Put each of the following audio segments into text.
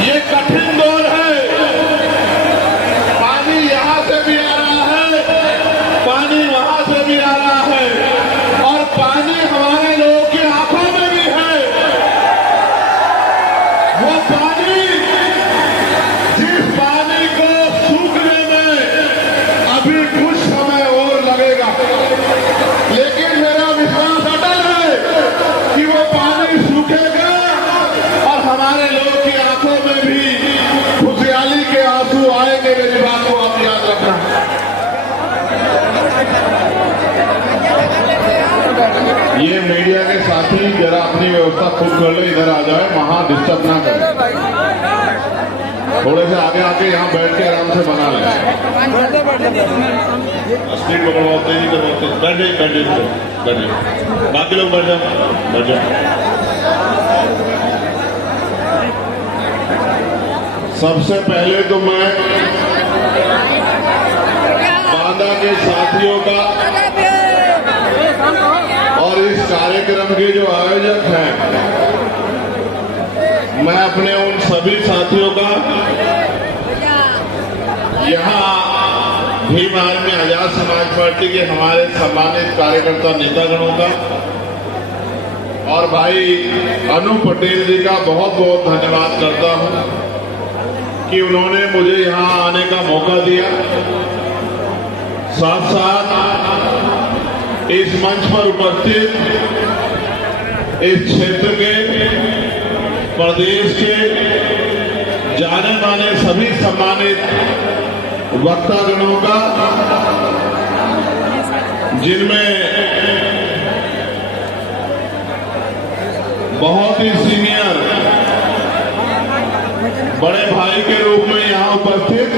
ये कठिन दौर है। पानी यहां से भी आ रहा है, पानी वहां से भी आ रहा है और पानी हमारे लोगों की आंखों में भी है। वो पानी, जिस पानी को सूखने में अभी कुछ समय और लगेगा, लेकिन मेरा विश्वास अटल है कि वो पानी सूखेगा और हमारे लोगों की आंखों में भी खुशहाली के आंसू आएंगे। मेरी बात को आप याद रखना। ये मीडिया के साथी जरा अपनी व्यवस्था खुद कर ले, इधर आ जाए, वहां डिस्टर्ब ना करें। थोड़े से आगे आके यहाँ बैठ के आराम से बना लें। स्पीड पकड़वाओ, तेजी करवाओ, बैठ जाइए। बाकी लोग बैठ जाओ। सबसे पहले तो मैं बांदा के साथियों का और इस कार्यक्रम के जो आयोजक हैं, मैं अपने उन सभी साथियों का, यहाँ भीम आर्मी आजाद समाज पार्टी के हमारे सम्मानित कार्यकर्ता नेतागणों का और भाई अनु पटेल जी का बहुत बहुत धन्यवाद करता हूं कि उन्होंने मुझे यहां आने का मौका दिया। साथ साथ इस मंच पर उपस्थित इस क्षेत्र के, प्रदेश के जाने माने सभी सम्मानित वक्तागणों का, जिनमें बहुत ही सीनियर बड़े भाई के रूप में यहां उपस्थित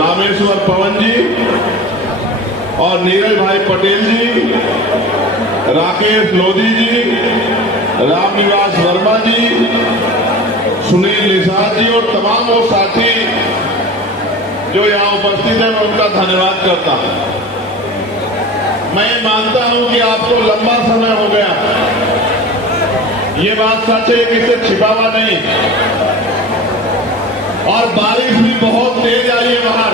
रामेश्वर पवन जी और नीरज भाई पटेल जी, राकेश लोधी जी, रामनिवास वर्मा जी, सुनील निषाद जी और तमाम वो साथी जो यहां उपस्थित हैं, मैं उनका धन्यवाद करता हूं। मैं मानता हूं कि आपको लंबा समय हो गया, ये बात सच है, किसे छिपावा नहीं, और बारिश भी बहुत तेज आई है बाहर,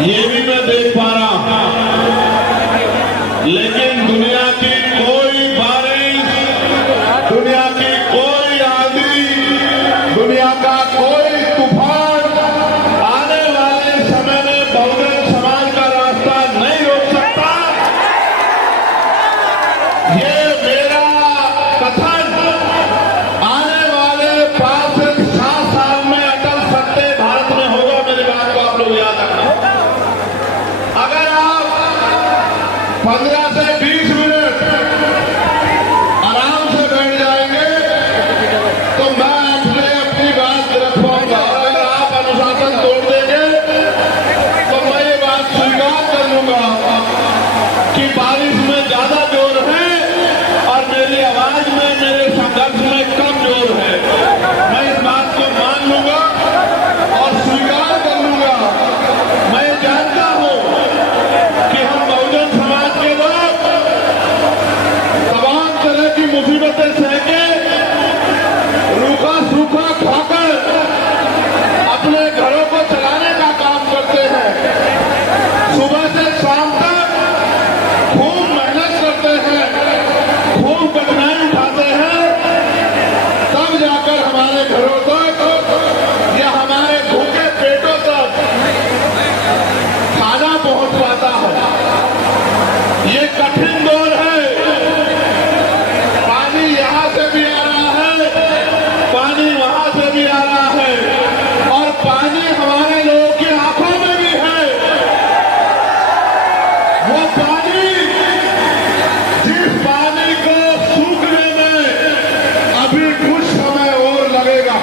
ये भी मैं देख पा रहा हूं, लेकिन दुनिया की कोई बारिश, दुनिया की कोई आंधी, दुनिया का कोई तूफान आने वाले समय में बहुजन समाज का रास्ता नहीं रोक सकता। ये मेरा कथन आने वाले 5 से 7 साल में अटल सत्य भारत में होगा। मेरी बात को आप लोग याद रखना। अगर आप 15 से 20 मिनट आराम से बैठ जाएंगे तो मैं अपनी बात रख पाऊंगा। अगर आप अनुशासन तोड़ देंगे तो मैं ये बात स्वीकार कर लूंगा कि बारिश में ज्यादा जोर है और मेरी आवाज में, मेरे संघर्ष में कम जोर है। मैं इस बात को मान लूंगा और स्वीकार कर लूंगा। मैं जानता हूं कि हम बहुजन समाज के लोग तमाम तरह की मुसीबतें सहके, रूखा सूखा खाकर अपने घरों को चलाने का काम करते हैं। सुबह से शाम तक खूब मेहनत करते हैं, खूब कठिनाई उठाते हैं, तब जाकर हमारे घरों तक या हमारे भूखे पेटों तक खाना पहुंच पाता है। ये कठिन दौर है। पानी यहां से भी आ रहा है, पानी वहां से भी आ रहा है और पानी हमारे लोगों की आंखों में भी है। वो पानी, जिस पानी को सूखने में अभी कुछ समय और लगेगा,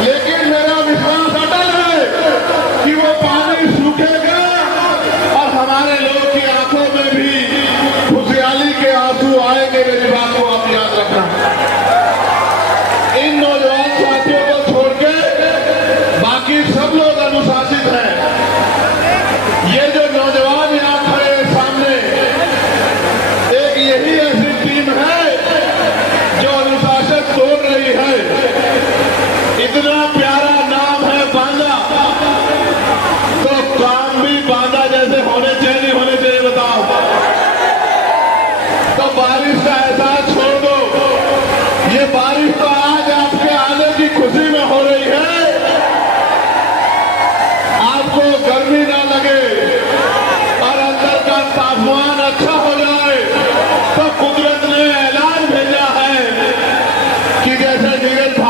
लेकिन मेरा विश्वास अटल है कि वो पानी सूखेगा और हमारे लोगों की आंखों में भी खुशहाली के आंसू आएंगे। मेरी बात को आप याद रखना। इन नौजवान साथियों को छोड़ के बाकी सब लोग अनुशासित हैं। ये जो नौजवान यहाँ खड़े हैं सामने, एक यही ऐसी टीम है जो अनुशासन तोड़ रही है।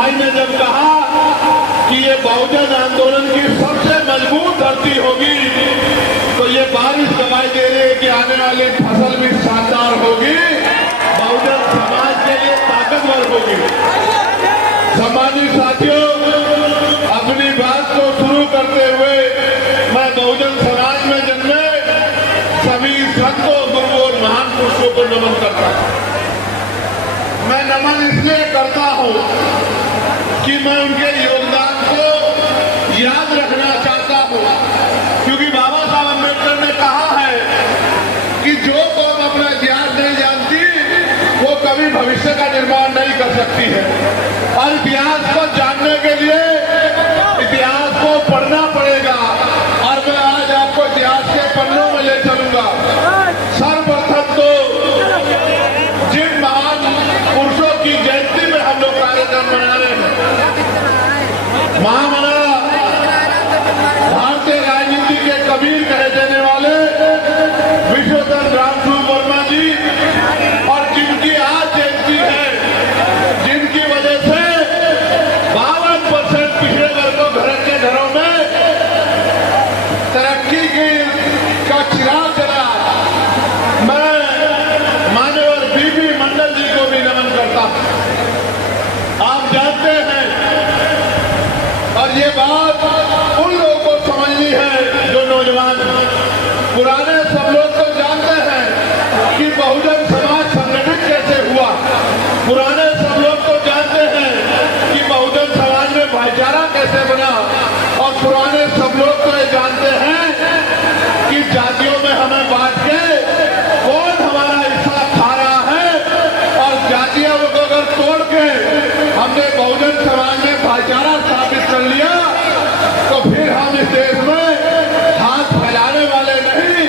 भाई ने जब कहा कि ये बहुजन आंदोलन की सबसे मजबूत धरती होगी, तो ये बारिश गवाही दे रही है कि आने वाली फसल भी शानदार होगी, बहुजन समाज के लिए ताकतवर होगी। सम्मानित साथियों, अपनी बात को शुरू करते हुए मैं बहुजन समाज में जन्मे सभी संतों, गुरुओं और महान पुरुषों को नमन करता हूं। मैं नमन इसलिए करता हूं कि मैं उनके योगदान को याद रखना चाहता हूं, क्योंकि बाबा साहब अम्बेडकर ने कहा है कि जो कौम अपना इतिहास नहीं जानती वो कभी भविष्य का निर्माण नहीं कर सकती है। और इतिहास को जानने के लिए इतिहास को पढ़ना पड़ेगा, और मैं आज आपको इतिहास के पन्नों में ले चलूंगा। सर्वप्रथम तो जिन महान पुरुषों की जयंती में हम लोग कार्यक्रम मना रहे हैं, महामना भारतीय राजनीति के कबीर कहे जाने वाले विश्वधर रामस्वरूप वर्मा जी, और जिनकी आज जयंती है, जिनकी वजह से 52% पिछड़े वर्गों के घरों में तरक्की का चिराग जला, मैं मान्यवर बीबी मंडल जी को भी नमन करता हूं। आप जानते हैं, और ये बात उन लोगों को समझनी है जो नौजवान, पुराने सब लोग तो जानते हैं कि बहुजन समाज संगठित कैसे हुआ, पुराने सब लोग तो जानते हैं कि बहुजन समाज में भाईचारा कैसे बना, और पुराने सब लोग तो ये जानते हैं कि जातियों में हमें बांट के कौन हमारा हिस्सा खा रहा है, और जातियों को अगर तोड़ के हमने बहुजन समाज में भाईचारा स्थापित कर लिया, तो फिर हम इस देश में हाथ फैलाने वाले नहीं,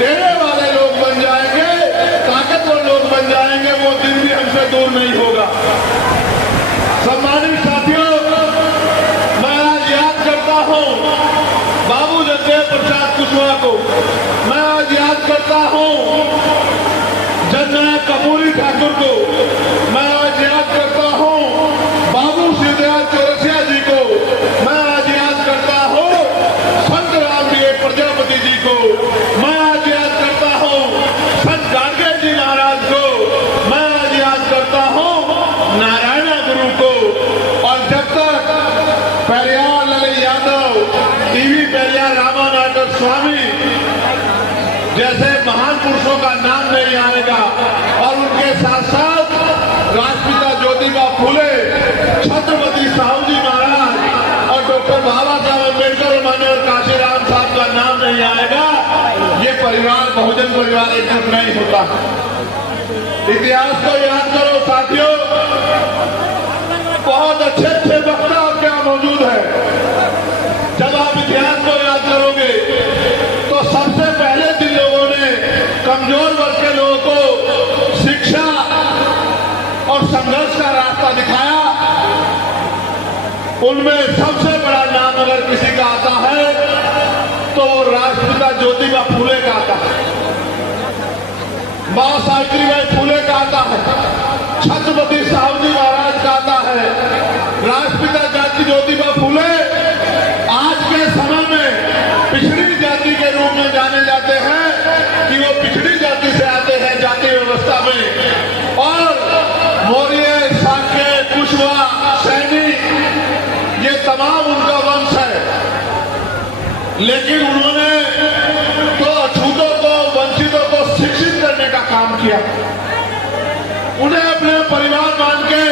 देने वाले लोग बन जाएंगे, ताकतवर लोग बन जाएंगे। वो दिन भी हमसे दूर नहीं होगा। सम्मानित साथियों, मैं आज याद करता हूं बाबू जगदेव प्रसाद कुशवाहा को, मैं आज याद करता हूं जननायक कपूरी ठाकुर को, मैं आज याद करता हूं बाबू सिद्धराज चौरसिया जी को, मैं आज याद करता हूं संत रामदेव प्रजापति जी को, मैं आज याद करता हूं संत गाडगे जी महाराज को, मैं आज याद करता हूं नारायण गुरु को। और जब तक पेरियार ललित यादव, टीवी पेरियार रामानाथन स्वामी जैसे महान पुरुषों का नाम नहीं आएगा, और उनके साथ साथ राष्ट्रपिता ज्योतिबा फूले, छत्रपति साहू जी महाराज और डॉक्टर बाबा साहब अम्बेडकर और माननीय काशीराम साहब का नाम नहीं आएगा, ये परिवार बहुजन परिवार एकजुट नहीं होता। इतिहास को याद करो साथियों, बहुत अच्छे अच्छे वक्ता आपके यहाँ मौजूद है। जब आप इतिहास को याद करोगे तो सबसे पहले जिन लोगों ने कमजोर वर्ग के लोगों को शिक्षा और संघर्ष का रास्ता दिखाया, उनमें सबसे बड़ा नाम अगर किसी का आता है तो राष्ट्रपिता ज्योतिबा फूले का आता है, मां सावित्रीबाई फूले का आता है, छत्रपति साहू जी महाराज का आता है। राष्ट्रपिता जाति ज्योतिबा फूले आज के समय में पिछड़ी जाति के रूप में जाने जाते हैं कि वो पिछड़ी जाति से आते हैं जाति व्यवस्था में, और मौर्य, शाक्य, कुशवा, सैनी, ये तमाम उनका वंश है। लेकिन उन्होंने तो अछूतों को, वंचितों को शिक्षित करने का काम किया, उन्हें अपने परिवार मान के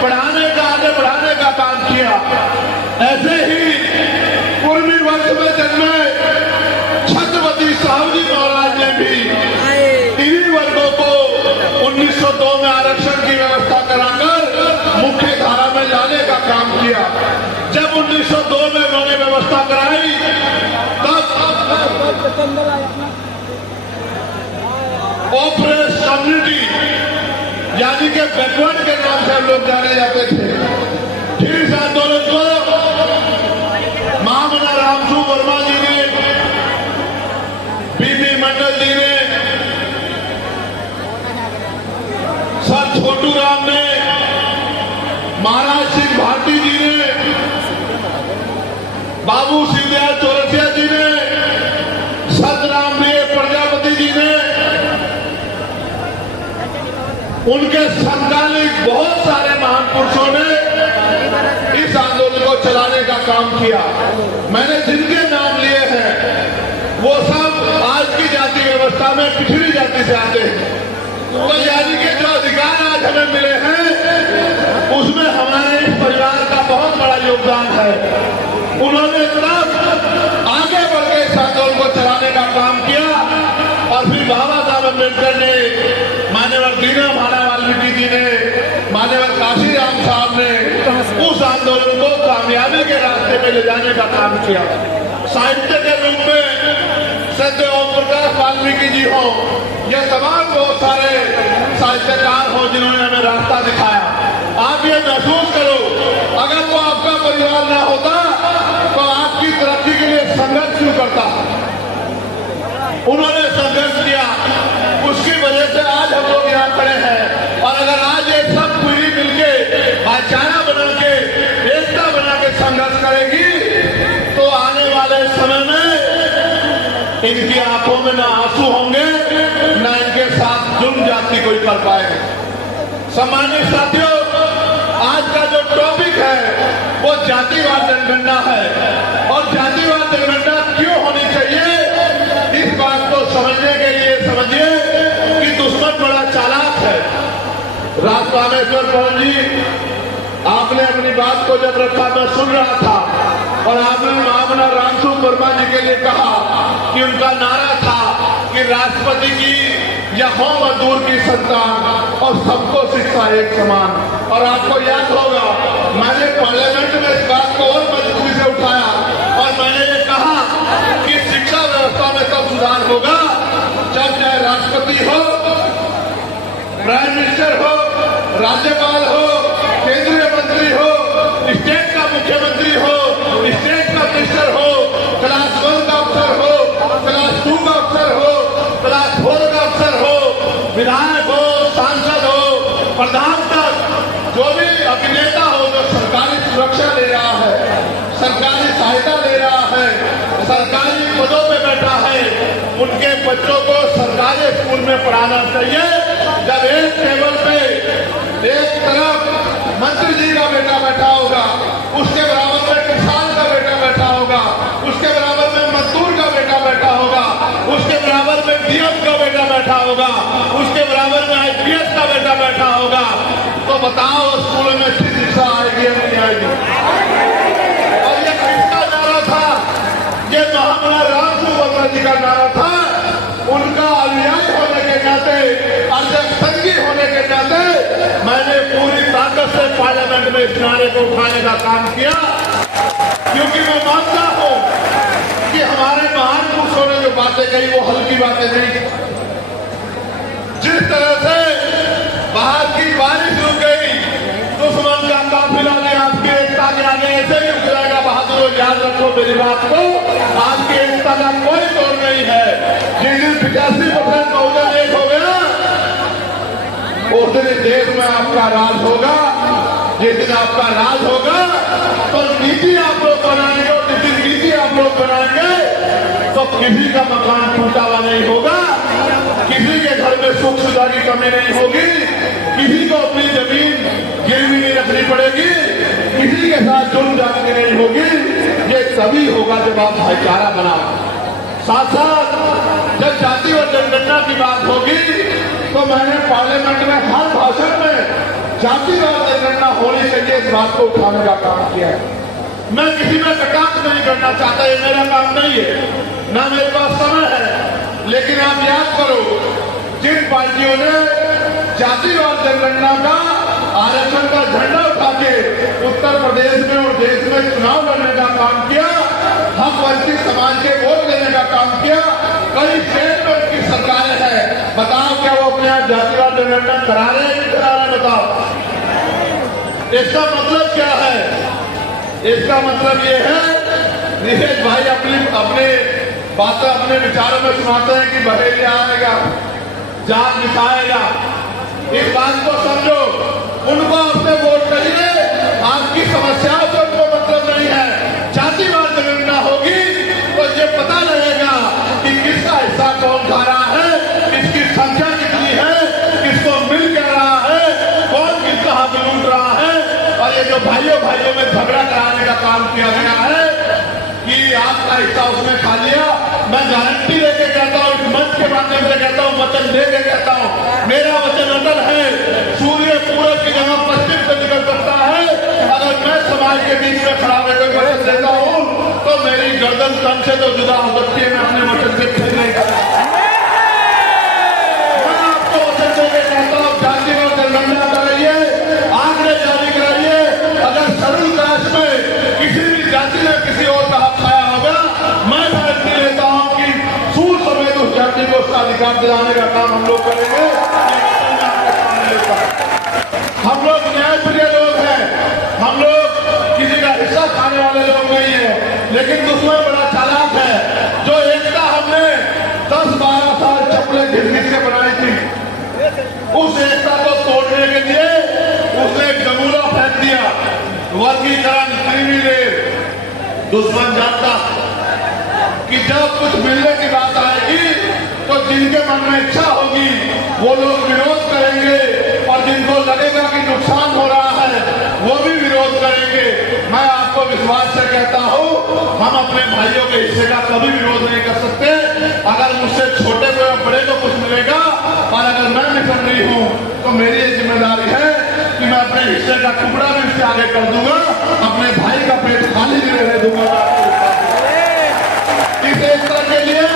पढ़ाने का, आगे बढ़ाने का काम किया। ऐसे ही कुर्मी वंश में जन्मे छत्रपति साहू जी महाराज ने भी टीवी वर्गों को 1902 में आरक्षण की व्यवस्था कराकर मुख्य धारा में लाने का काम किया। जब 1902 में उन्होंने व्यवस्था कराई, तब ऑपरेस कम्युनिटी यानी कि बैकवर्ड के नाम से हम लोग जाने जाते थे, फिर इस आंदोलन को महामना रामस्वरूप वर्मा जी ने, बीबी मंडल जी ने, सर छोटू राम ने, महाराज सिंह भारती जी ने, बाबू सिंह चौरसिया जी ने, सतरामप्रिय प्रजापति जी ने, उनके समकालीन बहुत सारे महान पुरुषों ने इस आंदोलन को चलाने का काम किया। मैंने जिनके नाम लिए हैं वो सब आज की जाति व्यवस्था में पिछड़ी जाति से आते हैं। तो यानी कि जो अधिकार आज हमें मिले हैं उसमें हमारे इस परिवार का बहुत बड़ा योगदान है। उन्होंने तब आगे बढ़ के इस आंदोलन को चलाने का काम किया और फिर बाबा साहब अम्बेडकर ने, मान्यवर दीना भाना वाल्मीकि जी ने, मान्यवर काशीराम साहब ने उस आंदोलन को कामयाबी के रास्ते में ले जाने का काम किया। साहित्य के रूप में सत्य ओम प्रकाश वाल्मीकि जी हो, यह तमाम बहुत सारे साहित्यकार हो जिन्होंने हमें रास्ता दिखाया। आप ये महसूस करो, अगर वो आपका परिवार ना होता तो आपकी तरक्की के लिए संघर्ष क्यों करता? उन्होंने संघर्ष किया, उसकी वजह से आज हम लोग यहाँ खड़े हैं। और अगर आज ये सब पीढ़ी मिलके भाईचारा बना के, एकता बना के संघर्ष करेगी तो आने वाले समय में इनकी आंखों में ना आंसू होंगे, ना इनके साथ जुर्म जाति कोई कर पाएगा। सम्मानित साथियों, आज का जो टॉपिक है वो जातिवाद जनगणना है। और जातिवाद जनगणना क्यों होनी चाहिए, इस बात को समझने के लिए समझिए कि दुश्मन बड़ा चालाक है। रामेश्वर पवन जी, आपने अपनी बात को जब रखा, मैं सुन रहा था और आपने महामना रामसूख वर्मा जी के लिए कहा कि उनका नारा था कि राष्ट्रपति की या हो मजदूर की संतान और सबको शिक्षा एक समान। और आपको याद होगा, मैंने पार्लियामेंट में इस बात को और मजबूती से उठाया और मैंने ये कहा कि शिक्षा व्यवस्था में तब सुधार होगा जब चाहे राष्ट्रपति हो, प्राइम मिनिस्टर हो, राज्यपाल हो, केंद्रीय मंत्री हो, स्टेट का मुख्यमंत्री हो, स्टेट का मिनिस्टर हो, क्लास 1 का अफसर हो, क्लास 2 का अफसर हो, क्लास 4 का अफसर हो, विधायक हो, सांसद हो, प्रधान तक जो भी अभिनेता हो जो सरकारी सुरक्षा ले रहा है, सरकारी सहायता ले रहा है, सरकारी पदों पे बैठा है, उनके बच्चों को सरकारी स्कूल में पढ़ाना चाहिए। जब एक टेबल पे एक तरफ मंत्री जी का बेटा बैठा होगा, उसके बराबर में किसान का बेटा बैठा होगा, उसके बराबर में मजदूर का बेटा बैठा होगा, उसके बराबर में डीएम का बेटा बैठा होगा, उसके बराबर में आईपीएस का बेटा बैठा होगा, तो बताओ स्कूल में शिक्षा आएगी या नहीं आएगी? और ये किसका नारा था? ये महामना रामसूख वर्मा जी का नारा था। उनका अनुयायी होने के नाते, अध्यक्ष संघी होने के नाते मैंने पूरी ताकत से पार्लियामेंट में इस नारे को उठाने का काम किया, क्योंकि मैं मानता हूं कि हमारे महान पुरुषों ने जो बातें कही वो हल्की बातें नहीं। जिस तरह से बाहर की बारिश रुक गई, दुश्मन का काफिला ने आपकी एकता के आगे ऐसे ही रुक जाएगा। बहादुर, याद रखो मेरी बात को, आपकी एकता का कोई तोड़ नहीं है। जिस दिन 85% बहुजन एक हो गया, उस दिन देश में आपका राज होगा। जिस दिन आपका राज होगा तो नीति आप लोग बनाएंगे, और जिस दिन नीति आप लोग बनाएंगे तो किसी का मकान टूटा हुआ नहीं होगा, किसी के घर में सुख सुविधा की कमी नहीं होगी, किसी को अपनी जमीन गिरवी नहीं रखनी पड़ेगी, किसी के साथ जुर्म जाति नहीं होगी। ये तभी होगा जब आप भाईचारा बनाओ। साथ साथ जब जाति और जनगणना की बात होगी तो मैंने पार्लियामेंट में हर भाषण में जाति और जनगणना होनी चाहिए इस बात को उठाने का काम किया है। मैं किसी में कटाक्ष नहीं करना चाहता, ये मेरा काम नहीं है, ना मेरे पास समय है। लेकिन आप याद करो, जिन पार्टियों ने जाति और जनगणना का आरक्षण का झंडा उठा के उत्तर प्रदेश में और देश में चुनाव लड़ने का काम किया, हम वंचित समाज के वोट लेने का काम किया, कई स्टेट में उनकी सरकारें हैं, बताओ क्या वो अपने आप जातिवाद जनगणना करा रहे हैं नहीं करा रहे? बताओ, इसका मतलब क्या है? इसका मतलब ये है, निषेध भाई अपने बातें अपने विचारों में सुनाते हैं कि बहेलिया आएगा, जान मिटाएगा। इस बात को समझो, उनको अपने वोट करिए, जो भाइयों भाइयों में झगड़ा कराने का काम किया गया है कि आपका हिस्सा उसने खा लिया। मैं गारंटी लेके कहता हूँ, इस मंच के माध्यम से कहता हूँ, वचन दे के कहता हूँ, मेरा वचन अटल है। सूर्य पूरब की जगह पश्चिम से निकल सकता है। अगर मैं समाज के बीच में खड़ा होकर कोई वचन देता हूँ तो मेरी गर्दन तन से तो जुदा हो सकती है, मैं अपने वचन से फिर नहीं करता। मैं आपको वचन देके कहता हूँ, जाति और जनगणना कराइए, आंकड़े जारी कराइए। अगर शेड्यूल कास्ट में किसी भी जाति ने किसी और का हक खाया होगा, मैं गारंटी लेता हूं कि सूद समेत उस जाति को उसका अधिकार दिलाने का काम हम लोग करेंगे। हम लोग न्यायप्रिय लोग हैं, हम लोग किसी का हिस्सा खाने वाले लोग नहीं है। लेकिन दुश्मन बड़ा चालाक है। जो एकता हमने 10-12 साल चप्पलें घिस के बनाई थी, उस एकता को तोड़ने के लिए उसने एक जमूला फेंक दिया, वर्गीकरण, क्रीमीलेयर। दुश्मन जानता कि जब कुछ मिलने की बात आएगी तो जिनके मन में इच्छा होगी वो लोग विरोध करेंगे, और जिनको लगेगा कि नुकसान हो रहा है वो भी विरोध करेंगे। मैं आपको विश्वास से कहता हूं, हम अपने भाइयों के हिस्से का कभी विरोध नहीं कर सकते। अगर मुझसे छोटे को या बड़े को कुछ मिलेगा और अगर मैं निकल रही हूं तो मेरी ये जिम्मेदारी है कि मैं अपने हिस्से का टुकड़ा भी उससे आगे कर दूंगा, अपने भाई का पेट खाली भी रहने दूंगा। इस एकता के लिए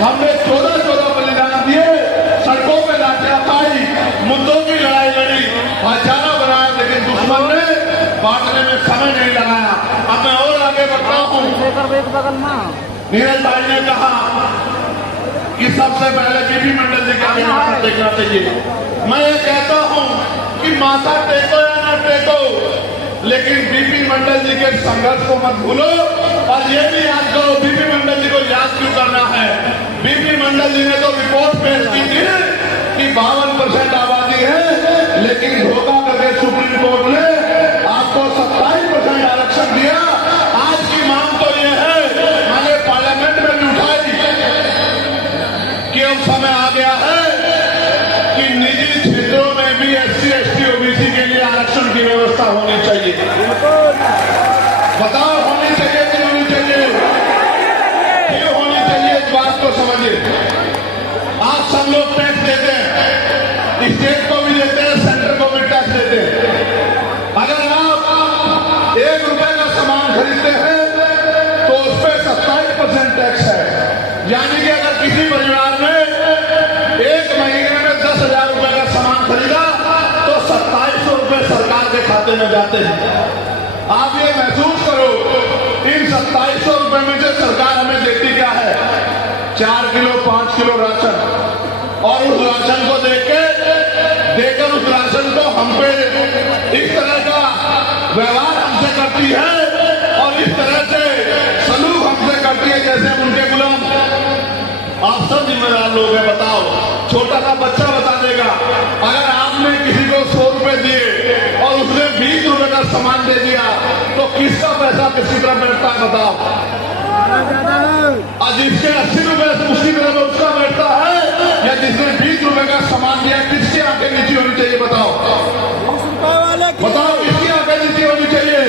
हमने 14 बलिदान दिए, सड़कों पे लाठियां खाई, मुद्दों की लड़ाई लड़ी, भाईचारा बनाया, लेकिन दुश्मन ने बांटने में समय नहीं लगाया। अब मैं और आगे बढ़ता हूँ। नीरज भाई ने कहा कि सबसे पहले बीपी मंडल जी का माथा टेकना चाहिए। मैं ये कहता हूँ कि माथा टेको या ना टेको, लेकिन बीपी मंडल जी के संघर्ष को मत भूलो। और ये भी याद करो, बीपी मंडल जी को याद क्यों करना है। बीपी मंडल जी ने तो रिपोर्ट पेश की थी कि 52% आबादी है, लेकिन धोखा करके सुप्रीम कोर्ट ने आपको 27% आरक्षण दिया। आज की मांग तो ये है, मैंने पार्लियामेंट में भी उठाई कि अब समय आ गया है कि निजी क्षेत्रों में भी SC, ST, OBC के लिए आरक्षण की व्यवस्था होनी चाहिए। बताओ, होनी चाहिए कि होनी चाहिए? क्यों होनी चाहिए, इस बात को समझिए। आप सब लोग टैक्स देते हैं, स्टेट को भी देते हैं, सेंटर को भी टैक्स देते हैं। अगर आप 1 रुपए का सामान खरीदते हैं तो उस पर 27% टैक्स है। यानी कि अगर किसी परिवार ने 1 महीने में 10,000 रुपए का सामान खरीदा तो 2700 रुपए सरकार के खाते में जाते हैं। आप ये महसूस करो, इन 2700 रुपए में से सरकार हमें देती क्या है? 4 किलो 5 किलो राशन, और उस राशन को देकर उस राशन को हम पे इस तरह का व्यवहार हमसे करती है और इस तरह से सलूक हमसे करती है जैसे हम उनके गुलाम। आप सब जिम्मेदार लोग हैं। बताओ, छोटा सा बच्चा बता देगा, अगर आपने किसी को 100 रुपए दिए और उसने 20 रुपए का सामान दे दिया तो किसका पैसा किसकी तरफ बैठता है? बताओ। और जिसके 80 रुपए उसकी तरफ उसका बैठता है, या जिसने 20 रुपए का सामान दिया किसकी आंखें नीची होनी चाहिए? बताओ, किसकी आंखें नीची होनी चाहिए?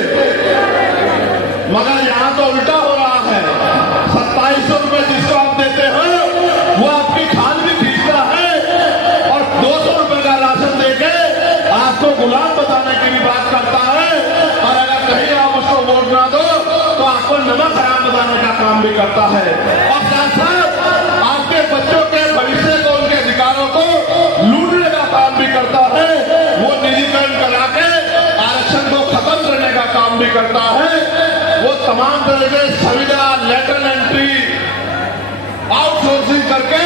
मगर यहाँ तो उल्टा हो रहा है। 2700 रुपए जिसको आप देते हो वो आपकी खाल भी खींचता है और 200 रुपए का राशन देके आपको गुलाम बताने की भी बात करता है। और अगर कहीं आप उसको वोट ना दो तो आपको नमक हराम बताने का काम भी करता है। और साथ साथ आपके बच्चों के भविष्य को, उनके अधिकारों को लूटने का काम भी करता है। वो निजीकरण करा के आरक्षण को खत्म करने का काम भी करता है। वो तमाम तरह के सुविधा, लेटरल एंट्री, आउटसोर्सिंग करके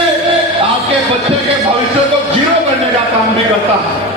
आपके बच्चे के भविष्य को जीरो करने का काम भी करता है।